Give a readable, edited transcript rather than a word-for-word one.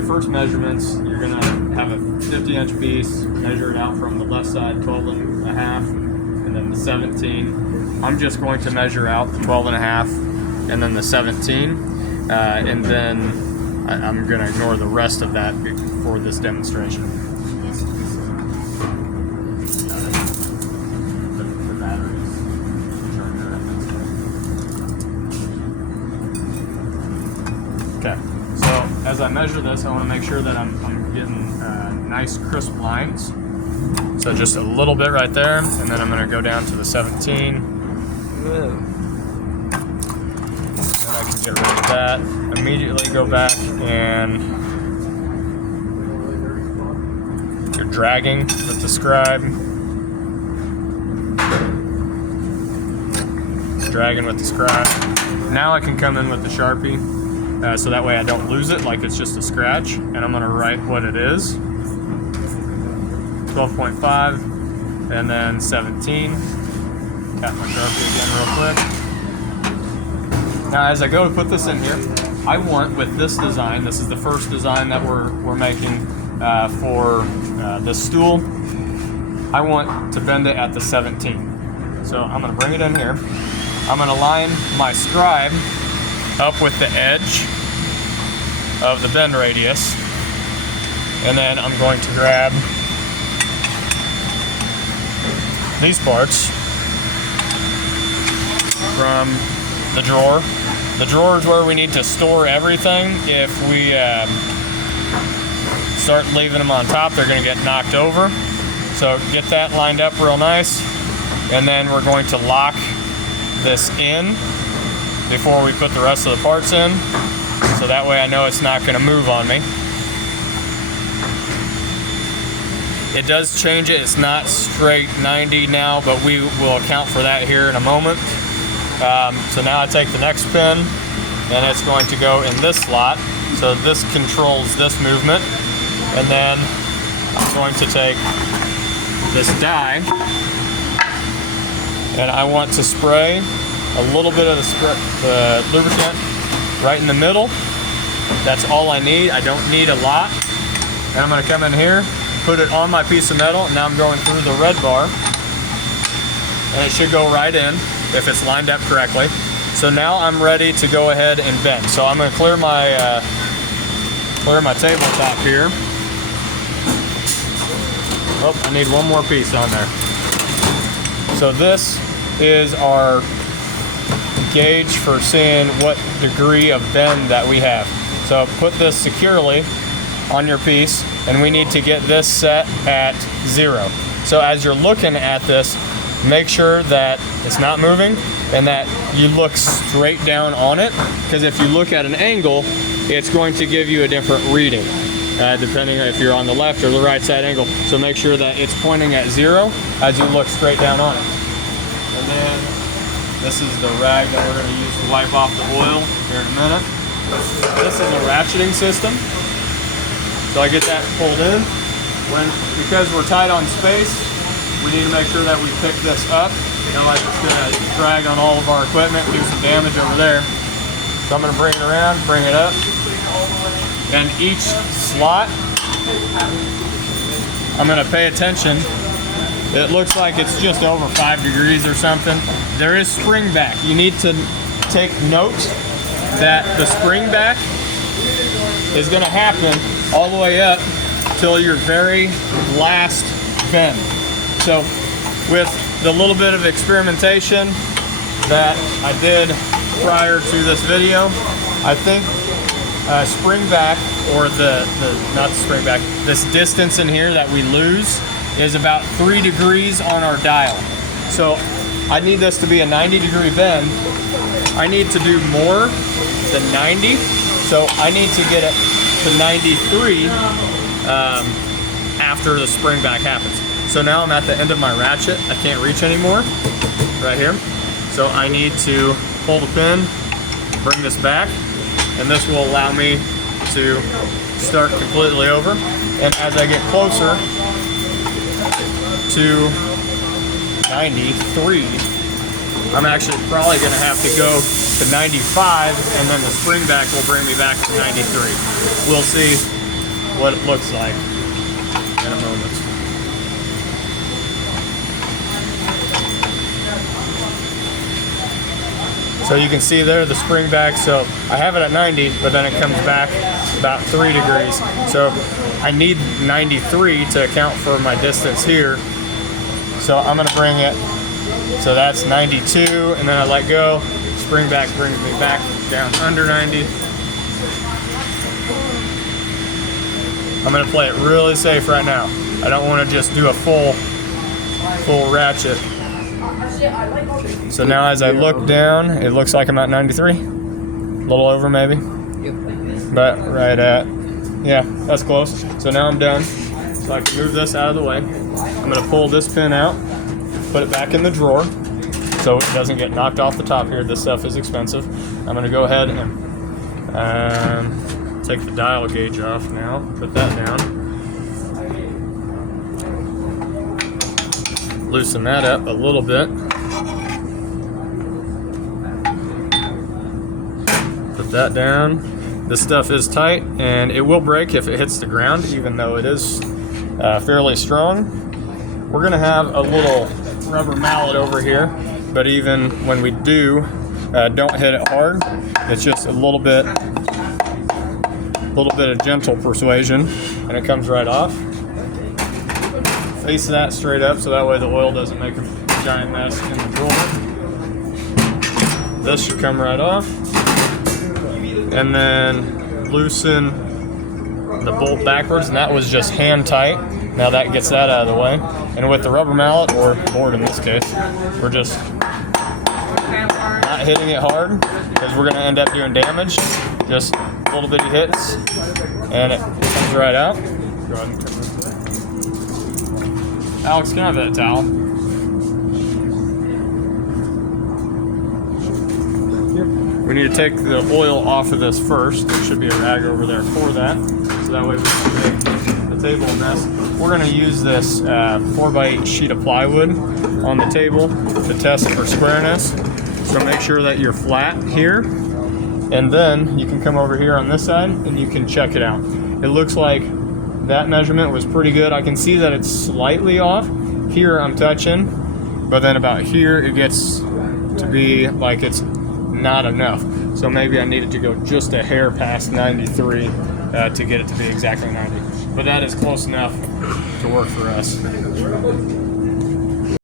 your first measurements, you're gonna have a 50-inch piece, measure it out from the left side, 12.5, and then the 17. I'm just going to measure out the 12.5 and then the 17, and then I'm gonna ignore the rest of that for this demonstration. The batteries. Okay, so as I measure this, I want to make sure that I'm getting nice crisp lines. So just a little bit right there, and then I'm going to go down to the 17. Then I can get rid of that. Immediately go back and you're dragging with the scribe. Dragging with the scribe. Now I can come in with the Sharpie. So that way I don't lose it like it's just a scratch, and I'm going to write what it is. 12.5 and then 17. Tap my Sharpie again real quick. Now as I go to put this in here, I want with this design, this is the first design that we're making for this stool, I want to bend it at the 17. So I'm going to bring it in here. I'm going to line my scribe up with the edge of the bend radius, and then I'm going to grab these parts from the drawer. The drawer is where we need to store everything. If we start leaving them on top, they're going to get knocked over. So get that lined up real nice, and then we're going to lock this in before we put the rest of the parts in, so that way I know it's not going to move on me. It does change it, it's not straight 90 now, but we will account for that here in a moment. So now I take the next pin, and it's going to go in this slot, so this controls this movement. And then I'm going to take this die, and I want to spray a little bit of the lubricant right in the middle. That's all I need. I don't need a lot. And I'm going to come in here, put it on my piece of metal, and now I'm going through the red bar, and it should go right in if it's lined up correctly. So now I'm ready to go ahead and bend. So I'm going to clear my tabletop here. Oh, I need one more piece on there. So this is our gauge for seeing what degree of bend that we have. So put this securely on your piece, and we need to get this set at 0. So as you're looking at this, make sure that it's not moving and that you look straight down on it, because if you look at an angle, it's going to give you a different reading, depending if you're on the left or the right side angle. So make sure that it's pointing at 0 as you look straight down on it. And then this is the rag that we're going to use to wipe off the oil here in a minute. This is a ratcheting system. So I get that pulled in. Because we're tight on space, we need to make sure that we pick this up. Otherwise it's going to drag on all of our equipment, do some damage over there. So I'm going to bring it around, bring it up. And each slot, I'm going to pay attention. It looks like it's just over 5 degrees or something. There is spring back. You need to take note that the spring back is going to happen all the way up till your very last bend. So with the little bit of experimentation that I did prior to this video, I think spring back, or not the spring back, this distance in here that we lose is about 3 degrees on our dial. So I need this to be a 90-degree bend. I need to do more than 90, so I need to get it to 93 after the spring back happens. So now I'm at the end of my ratchet. I can't reach anymore right here. So I need to pull the pin, bring this back, and this will allow me to start completely over. And as I get closer to 93, I'm actually probably going to have to go to 95, and then the spring back will bring me back to 93. We'll see what it looks like in a moment. So you can see there the spring back. So I have it at 90, but then it comes back about 3 degrees. So I need 93 to account for my distance here. So I'm gonna bring it, so that's 92, and then I let go. Spring back brings me back down under 90. I'm gonna play it really safe right now. I don't wanna just do a full ratchet. So now as I look down, it looks like I'm at 93. A little over maybe. Yep. But right at, yeah, that's close. So now I'm done. So I can move this out of the way. I'm gonna pull this pin out, put it back in the drawer so it doesn't get knocked off the top here. This stuff is expensive. I'm gonna go ahead and take the dial gauge off now, put that down. Loosen that up a little bit. Put that down. This stuff is tight and it will break if it hits the ground, even though it is fairly strong. We're gonna have a little rubber mallet over here, but even when we do, don't hit it hard. It's just a little bit of gentle persuasion, and it comes right off. Face that straight up so that way the oil doesn't make a giant mess in the drawer. This should come right off. And then loosen the bolt backwards, and that was just hand tight. Now that gets that out of the way. And with the rubber mallet, or board in this case, we're just not hitting it hard because we're gonna end up doing damage. Just little bitty hits, and it comes right out. Go ahead and turn this way. Alex, can I have that towel? We need to take the oil off of this first. There should be a rag over there for that, so that way we can make the table a mess. We're going to use this 4x8 sheet of plywood on the table to test for squareness. So make sure that you're flat here, and then you can come over here on this side and you can check it out. It looks like that measurement was pretty good. I can see that it's slightly off. Here I'm touching, but then about here it gets to be like it's not enough. So maybe I needed to go just a hair past 93 to get it to be exactly 90. But that is close enough to work for us.